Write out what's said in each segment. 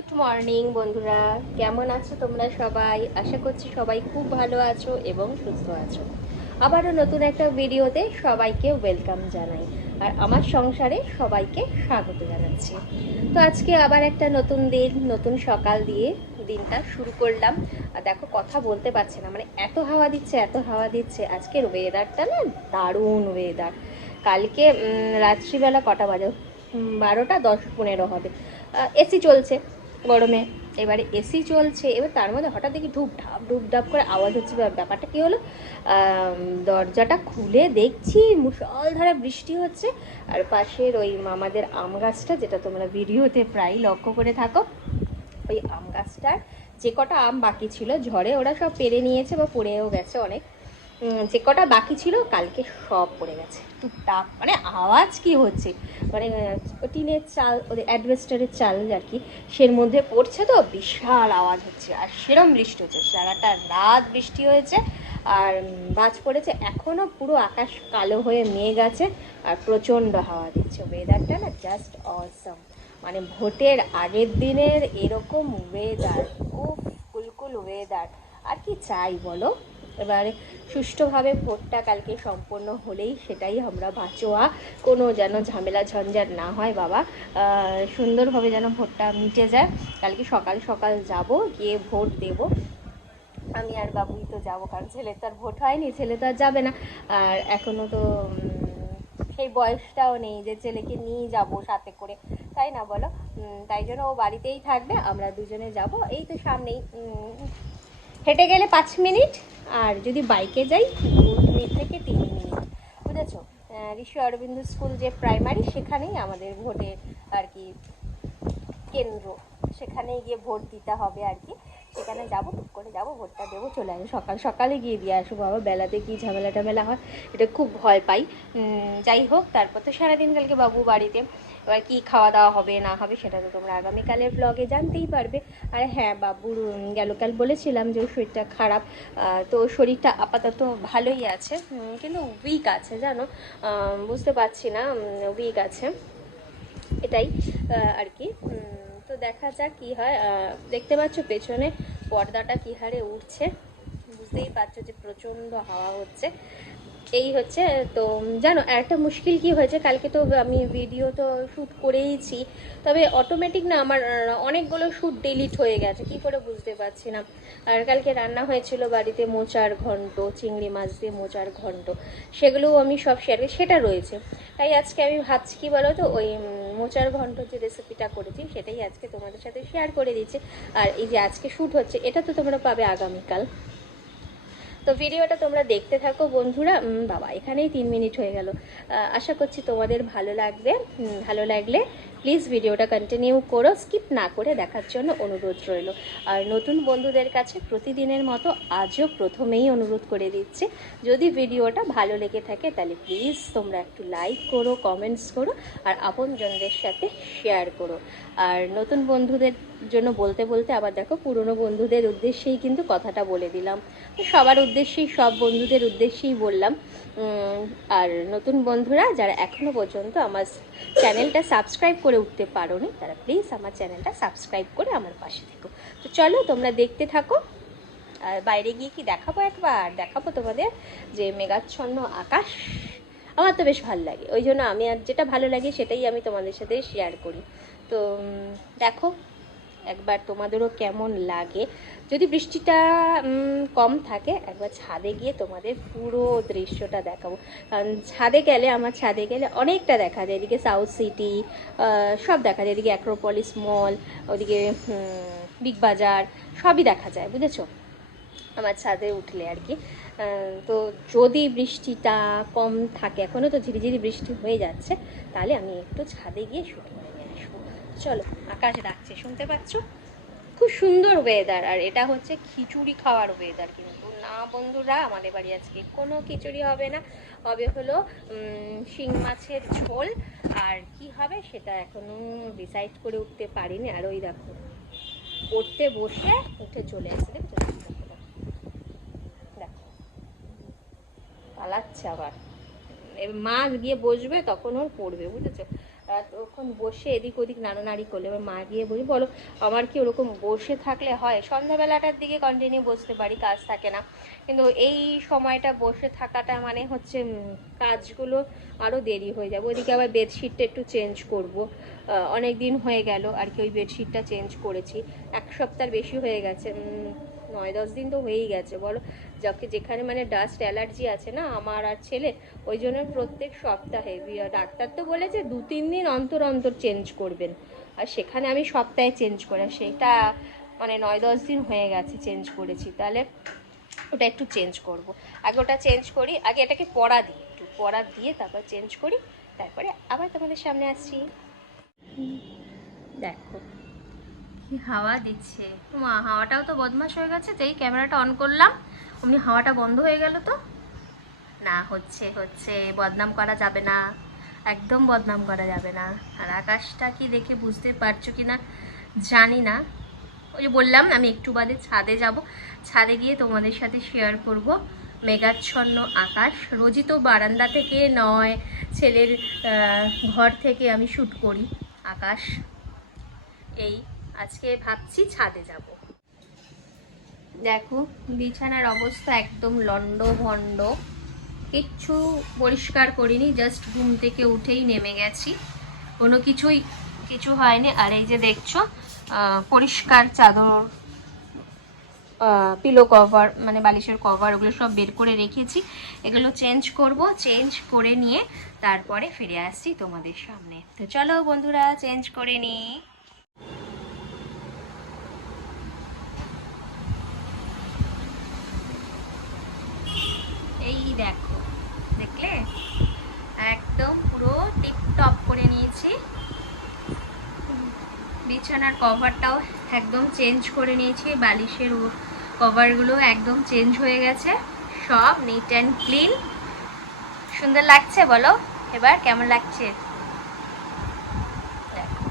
Good morning বন্ধুরা, কেমন আছো তোমরা সবাই? আশা করছি সবাই খুব ভালো আছো এবং সুস্থ আছো। আবারও নতুন একটা ভিডিওতে সবাইকে ওয়েলকাম জানাই আর আমার সংসারে সবাইকে স্বাগত জানাচ্ছি। তো আজকে আবার একটা নতুন দিন, নতুন সকাল দিয়ে দিনটা শুরু করলাম। আর দেখো, কথা বলতে পারছি না, মানে এত হাওয়া দিচ্ছে, এত হাওয়া দিচ্ছে। আজকের ওয়েদারটা না দারুণ ওয়েদার। কালকে রাত্রিবেলা কটা বাজে, 12:10-15 হবে, এসি চলছে গরমে। এবারে এসি চলছে, এবার তার মধ্যে হঠাৎ দেখি ঢুপ ঢাপ করে আওয়াজ হচ্ছে। ব্যাপারটা কী হলো, দরজাটা খুলে দেখছি মুষলধারে বৃষ্টি হচ্ছে। আর পাশের ওই আমাদের আম গাছটা, যেটা তোমরা ভিডিওতে প্রায় লক্ষ্য করে থাকো, ওই আম গাছটার যে কটা আম বাকি ছিল ঝড়ে ওরা সব পেরে নিয়েছে বা পড়েও গেছে অনেক। যে কটা বাকি ছিল কালকে সব পড়ে গেছে টুকটাক। মানে আওয়াজ কি হচ্ছে, মানে টিনের চাল, ওদের অ্যাডভেস্টারের চাল আর কি, সের মধ্যে পড়ছে, তো বিশাল আওয়াজ হচ্ছে। আর সেরম বৃষ্টি হচ্ছে, সারাটা রাত বৃষ্টি হয়েছে। আর বাজ পড়েছে, এখনও পুরো আকাশ কালো হয়ে মেঘ আছে। আর প্রচণ্ড হাওয়া দিচ্ছে। ওয়েদারটা না জাস্ট অসম। মানে ভোটের আগের দিনের এরকম ওয়েদার, ও কুলকুল ওয়েদার। আর কি চাই বলো? এবারে সুষ্ঠুভাবে ভোটটা কালকে সম্পন্ন হলেই সেটাই আমরা বাঁচোয়া। কোনো যেন ঝামেলা ঝঞ্ঝাট না হয় বাবা, সুন্দরভাবে যেন ভোটটা মিটে যায়। কালকে সকাল সকাল যাব, গিয়ে ভোট দেব। আমি আর বাবুই তো যাবো, কারণ ছেলে তো আর ভোট হয়নি, ছেলে তো আর যাবে না। আর এখনও তো সেই বয়সটাও নেই যে ছেলেকে নিয়ে যাব সাথে করে, তাই না বলো? তাই জন্য ও বাড়িতেই থাকবে, আমরা দুজনে যাব। এই তো সামনেই, হেঁটে গেলে 5 মিনিট, আর যদি বাইকে যাই 2 থেকে 3 মিনিট, বুঝেছো? ঋষি অরবিন্দ স্কুল যে প্রাইমারি, সেখানেই আমাদের ভোটের আর কি কেন্দ্র। সেখানেই গিয়ে ভোট দিতে হবে আর কি। সেখানে যাবো, টুক করে যাবো, ভোটটা দেবো, চলে আসবো। সকাল সকালে গিয়ে দিয়ে আসবো বাবা, বেলাতে কি ঝামেলা টামেলা হয়, এটা খুব ভয় পাই। যাই হোক, তারপর তো সারাদিন কালকে বাবু বাড়িতে। এবার কী খাওয়া দাওয়া হবে না হবে সেটা তো তোমরা আগামীকালের ব্লগে জানতেই পারবে। আর হ্যাঁ, বাবুর গেলকাল বলেছিলাম যে ওর শরীরটা খারাপ। তো শরীরটা আপাতত ভালোই আছে, কিন্তু উইক আছে জানো। বুঝতে পারছি না, উইক আছে এটাই আর কি। তো দেখা যাক কী হয়। দেখতে পাচ্ছ পেছনে পর্দাটা কী হারে উঠছে, বুঝতেই পারছো যে প্রচণ্ড হাওয়া হচ্ছে। এই হচ্ছে। তো জানো একটা মুশকিল কি হয়েছে, কালকে তো আমি ভিডিও তো শ্যুট করেইছি, তবে অটোমেটিক না আমার অনেকগুলো শ্যুট ডিলিট হয়ে গেছে, কি করে বুঝতে পারছি না। আর কালকে রান্না হয়েছিল বাড়িতে মোচার ঘন্ট, চিংড়ি মাছ দিয়ে মোচার ঘন্ট, সেগুলোও আমি সব শেয়ার করি, সেটা রয়েছে। তাই আজকে আমি ভাবছি কি বলো তো, ওই মোচার ঘন্ট যে রেসিপিটা করেছি সেটাই আজকে তোমাদের সাথে শেয়ার করে দিচ্ছি। আর এই যে আজকে শ্যুট হচ্ছে, এটা তো তোমরা পাবে আগামীকাল। তো ভিডিওটা তোমরা দেখতে থাকো বন্ধুরা। বাবা, এখানেই 3 মিনিট হয়ে গেল। আশা করছি তোমাদের ভালো লাগবে। ভালো লাগলে প্লিজ ভিডিওটা কন্টিনিউ করো, স্কিপ না করে দেখার জন্য অনুরোধ রইল। আর নতুন বন্ধুদের কাছে প্রতিদিনের মতো আজও প্রথমেই অনুরোধ করে দিচ্ছি, যদি ভিডিওটা ভালো লেগে থাকে তাহলে প্লিজ তোমরা একটু লাইক করো, কমেন্টস করো, আর আপনজনদের সাথে শেয়ার করো। আর নতুন বন্ধুদের জন্য বলতে বলতে আবার দেখো, পুরনো বন্ধুদের উদ্দেশ্যেই কিন্তু কথাটা বলে দিলাম। সবার উদ্দেশ্যেই, সব বন্ধুদের উদ্দেশ্যেই বললাম। আর নতুন বন্ধুরা যারা এখনও পর্যন্ত আমার চ্যানেলটা সাবস্ক্রাইব করে উঠতে পারোনি, তারা প্লিজ আমার চ্যানেলটা সাবস্ক্রাইব করে আমার পাশে থেকো। তো চলো তোমরা দেখতে থাকো। আর বাইরে গিয়ে কি দেখাবো, একবার দেখাবো তোমাদের যে মেঘাচ্ছন্ন আকাশ। আমার তো বেশ ভালো লাগে, ওই জন্য আমি আর যেটা ভালো লাগে সেটাই আমি তোমাদের সাথে শেয়ার করি। তো দেখো একবার তোমাদেরও কেমন লাগে। যদি বৃষ্টিটা কম থাকে, একবার ছাদে গিয়ে তোমাদের পুরো দৃশ্যটা দেখাবো। কারণ ছাদে গেলে, আমার ছাদে গেলে অনেকটা দেখা যায়। এদিকে সাউথ সিটি সব দেখা যায়, এদিকে অ্যাক্রোপলিস মল, ওদিকে বিগ বাজার, সবই দেখা যায়, বুঝেছো, আমার ছাদে উঠলে আর কি। তো যদি বৃষ্টিটা কম থাকে, এখনও তো ঝিরিঝিরি বৃষ্টি হয়ে যাচ্ছে, তাহলে আমি একটু ছাদে গিয়ে শুট করে নিয়ে আসবো। চলো, আকাশ ডাকছে, শুনতে পাচ্ছ? খুব সুন্দর ওয়েদার। আর এটা হচ্ছে খিচুড়ি খাওয়ার ওয়েদার কিন্তু না বন্ধুরা, আমাদের বাড়ি আজকে কোনো খিচুড়ি হবে না। হবে হলো শিং মাছের ঝোল। আর কি হবে সেটা এখনো ডিসাইড করে উঠতে পারিনি। আর ওই দেখো, পড়তে বসে উঠে চলে এসেছে, দেখো দেখো, পালাচ্ছে আবার। মা গিয়ে বসবে তখন ওর পড়বে, বুঝেছো? তখন বসে এদিক ওদিক নাড়ানাড়ি করলে এবার মা গিয়ে বলি, বলো আমার কি ওরকম বসে থাকলে হয়? সন্ধ্যাবেলাটার দিকে কন্টিনিউ বসতে পারি, কাজ থাকে না, কিন্তু এই সময়টা বসে থাকাটা মানে হচ্ছে কাজগুলো আরও দেরি হয়ে যাবে। ওইদিকে আবার বেডশিটটা একটু চেঞ্জ করব, অনেক দিন হয়ে গেল আর কি ওই বেডশিটটা চেঞ্জ করেছি, 1 সপ্তাহ বেশি হয়ে গেছে, 9-10 দিন তো হয়েই গেছে বলো। যাকে যেখানে মানে ডাস্ট অ্যালার্জি আছে না আমার আর ছেলে, ওই জন্য প্রত্যেক সপ্তাহে ডাক্তার তো বলেছে 2-3 দিন অন্তর অন্তর চেঞ্জ করবেন, আর সেখানে আমি সপ্তাহে চেঞ্জ করে, সেটা মানে 9-10 দিন হয়ে গেছে চেঞ্জ করেছি। তাহলে ওটা একটু চেঞ্জ করব, আগে ওটা চেঞ্জ করি, আগে এটাকে পড়া দিই, একটু পড়া দিয়ে তারপর চেঞ্জ করি, তারপরে আবার তোমাদের সামনে আসছি। দেখো কি হাওয়া দিচ্ছে, মা হাওয়াটাও তো বদমাশ হয়ে গেছে, যেই ক্যামেরাটা অন করলাম অমনি হাওয়াটা বন্ধ হয়ে গেল। তো না, হচ্ছে হচ্ছে, বদনাম করা যাবে না, একদম বদনাম করা যাবে না। আর আকাশটা কি দেখে বুঝতে পারছো কি না জানি না, ওই যে বললাম আমি একটু বাদে ছাদে যাব, ছাদে গিয়ে তোমাদের সাথে শেয়ার করব মেঘাচ্ছন্ন আকাশ। রোজই তো বারান্দা থেকে নয় ছেলের ঘর থেকে আমি শ্যুট করি আকাশ, এই আজকে ভাবছি ছাদে যাব। দেখো বিছানার অবস্থা একদম লন্ডভন্ড, কিচ্ছু পরিষ্কার করিনি, জাস্ট ঘুম থেকে উঠেই নেমে গেছি, কোনো কিছু হয়নি। আর এই যে দেখছো পরিষ্কার চাদর, পিলো কভার মানে বালিশের কভার, ওগুলো সব বের করে রেখেছি, এগুলো চেঞ্জ করব, চেঞ্জ করে নিয়ে তারপরে ফিরে আসছি তোমাদের সামনে। তো চলো বন্ধুরা চেঞ্জ করে নিই। এই দেখো, দেখলে একদম পুরো টিপটপ করে নিয়েছি, বিছানার কভারটাও একদম চেঞ্জ করে নিয়েছি, বালিশের কভারগুলো একদম চেঞ্জ হয়ে গেছে, সব নিট অ্যান্ড ক্লিন। সুন্দর লাগছে বলো, এবার কেমন লাগছে? দেখো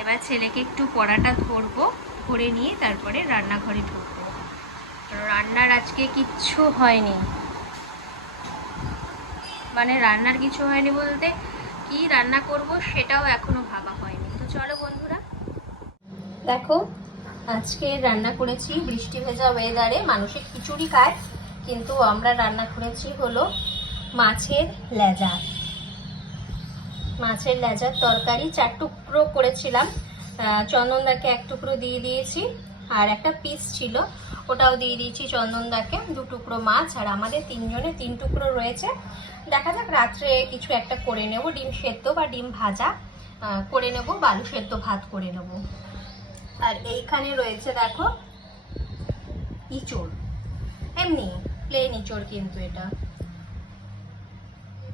এবার ছেলেকে একটু পড়াটা ধরবো, ধরে নিয়ে তারপরে রান্নাঘরে ঢুকবো। রান্নার আজকে কিচ্ছু হয়নি, মানে রান্নার কিছু হয়নি বলতে কি রান্না করব সেটাও এখনো ভাবা হয়নি। তো চলো বন্ধুরা, দেখো আজকে রান্না করেছি বৃষ্টি ভেজা ওয়েদারে, মানুষের খিচুড়ি খায় কিন্তু আমরা রান্না করেছি হলো মাছের লেজা, মাছের লেজার তরকারি। 4 টুকরো করেছিলাম, চন্দনদাকে 1 টুকরো দিয়ে দিয়েছি, আর একটা পিস ছিল ওটাও দিয়ে দিয়েছি চন্দনদাকে, 2 টুকরো মাছ, আর আমাদের 3 জনে 3 টুকরো রয়েছে। দেখা যাক রাত্রে কিছু একটা করে নেব, ডিম সেদ্ধ বা ডিম ভাজা করে নেব, আলু সেদ্ধ ভাত করে নেব। আর এইখানে রয়েছে দেখো ইঁচড়, এমনি প্লেন ইঁচড়, কিন্তু এটা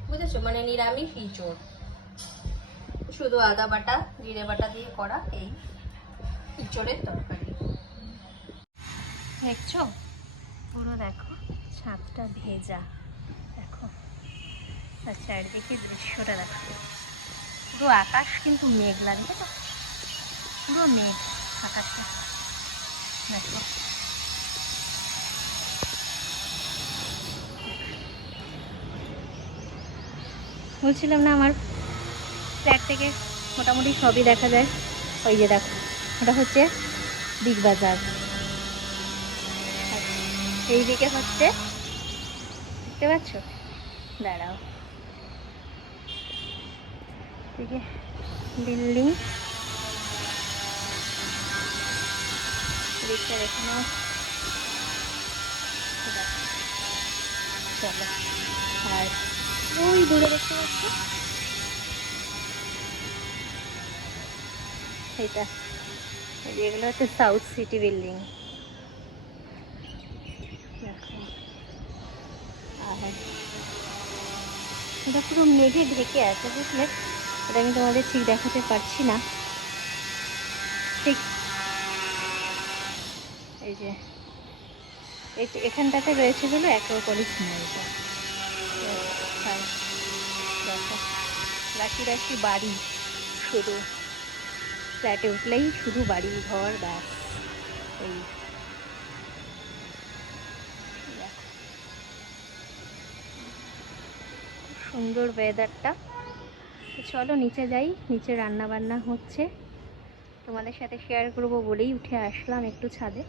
বুঝেছো মানে নিরামিষ ইঁচড়, শুধু আদা বাটা জিরে বাটা দিয়ে করা এই ইঁচড়ের তরকারি। দেখছো পুরো দেখো ছাদটা ভেজা, দেখো আর চারিদিকে দৃশ্যটা দেখো, পুরো আকাশ কিন্তু মেঘলা, দেখো পুরো মেঘ আকাশটা দেখো। বলছিলাম না আমার ফ্ল্যাট থেকে মোটামুটি সবই দেখা যায়, ওই যে দেখো ওটা হচ্ছে বিগ বাজার, এইদিকে হচ্ছে দেখতে পাচ্ছ, দাঁড়াও এদিকে বিল্ডিং, এদিকটা দেখে নাও, চলো। আর ওই দূরে দেখতে পাচ্ছ এটা, এগুলো হচ্ছে সাউথ সিটি বিল্ডিং, আর এটা পুরো মেঘে ঢেকে আছে বুঝলে, এটা আমি তোমাদের ঠিক দেখাতে পারছি না, ঠিক এই যে এখানটাতে রয়েছে হলো অ্যাক্রোপলিস মলটা, দেখো রাশি রাশি বাড়ি, শুধু ফ্ল্যাটে উঠলেই শুধু বাড়ি ঘর ব্যাস, এই সুন্দর ওয়েদারটা, তো চলো নিচে যাই, নিচে রান্না বান্না হচ্ছে, তোমাদের সাথে শেয়ার করবো বলেই উঠে আসলাম একটু ছাদে।